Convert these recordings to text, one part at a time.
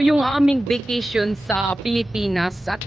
Yung aming vacation sa Pilipinas at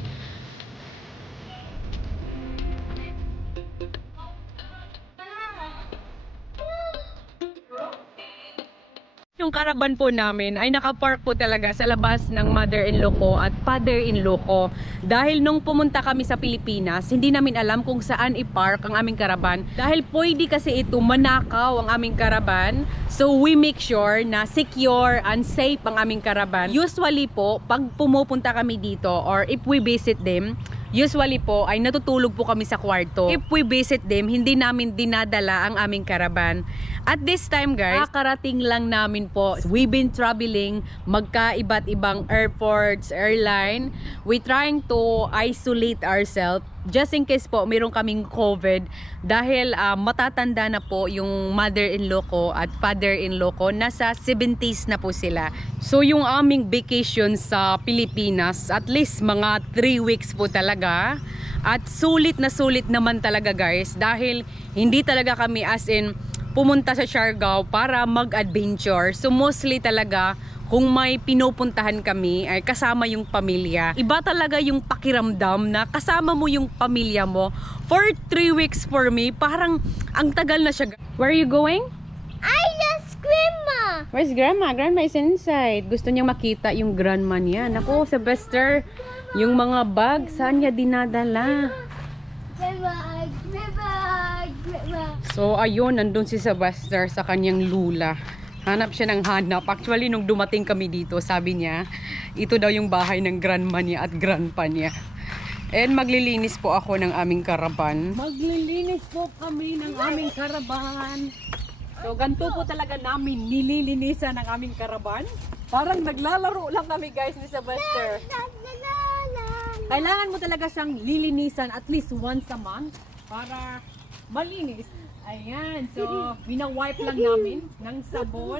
yung caravan po namin ay nakapark po talaga sa labas ng mother-in-law ko at father-in-law ko. Dahil nung pumunta kami sa Pilipinas, hindi namin alam kung saan i-park ang aming caravan. Dahil pwede kasi ito manakaw ang aming caravan. So we make sure na secure and safe ang aming caravan. Usually po, pag pumupunta kami dito or if we visit them, usually po ay natutulog po kami sa kwarto. If we visit them, hindi namin dinadala ang aming caravan. At this time guys, kakarating lang namin po. We've been traveling magkaiba't ibang airports, airline. We trying to isolate ourselves just in case po mayroon kaming COVID dahil matatanda na po yung mother-in-law ko at father-in-law ko. Nasa 70s na po sila. So yung aming vacation sa Pilipinas, at least mga 3 weeks po talaga. At sulit na sulit naman talaga guys dahil hindi talaga kami as in pumunta sa Siargao para mag-adventure. So mostly talaga kung may pinupuntahan kami ay kasama yung pamilya. Iba talaga yung pakiramdam na kasama mo yung pamilya mo. For 3 weeks for me, parang ang tagal na siya. Where are you going? I just grandma. Where's grandma? Grandma is inside. Gusto niyang makita yung grandma niya. Naku, Sylvester, yung mga bag, saan niya dinadala? Grandma, grandma. So ayun, nandun si Sylvester sa kanyang lula. Hanap siya ng hanap. Actually, nung dumating kami dito, sabi niya, ito daw yung bahay ng grandma niya at grandpa niya. And maglilinis po ako ng aming karaban. Maglilinis po kami ng aming karaban. So ganito po talaga namin nililinisan ng aming karaban. Parang naglalaro lang kami guys ni Sylvester. Kailangan mo talaga siyang lilinisan at least once a month para malinis. Ayan, so wina-wipe lang namin ng sabon.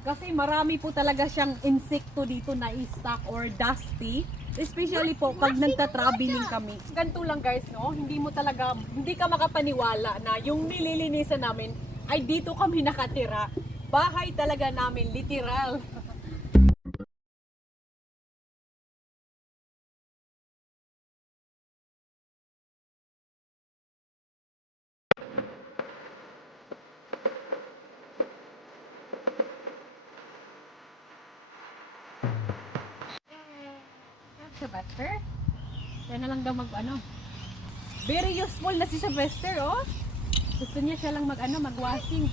Kasi marami po talaga siyang insekto dito na i-stuck or dusty. Especially po pag nagta-traveling kami. Ganito lang guys, no? Hindi ka makapaniwala na yung nililinisan namin ay dito kami nakatira. Bahay talaga namin, literal. Sylvester? Yan na lang daw Very useful na si Sylvester, oh. Gusto niya siya lang mag-washing.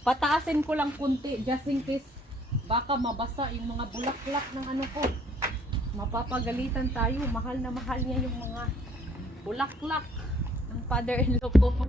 Pataasin ko lang kunti just in case baka mabasa yung mga bulaklak ng ano ko. Mapapagalitan tayo. Mahal na mahal niya yung mga bulaklak ng father-in-law ko.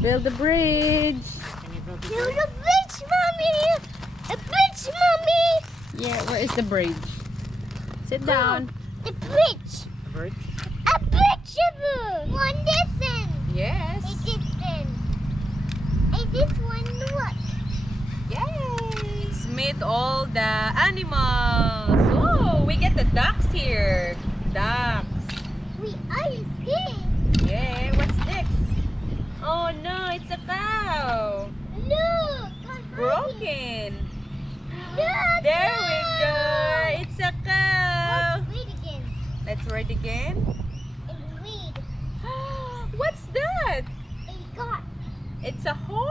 Build the bridge. Build a bridge, mommy. A bridge, mommy. Yeah, where is the bridge? Sit down. The bridge. Bridge? A bridge, Shiver. One listen. Yes. It listen. And this one look. Yay! Let's meet all the animals. Oh, we get the ducks here. Ducks. We are scared. Yeah, what's next? Oh no, it's a cow. Look. Broken. Look. There we go. It's a cow. Let's read again. Let's read again. And read. What's that? A God. It's a horse.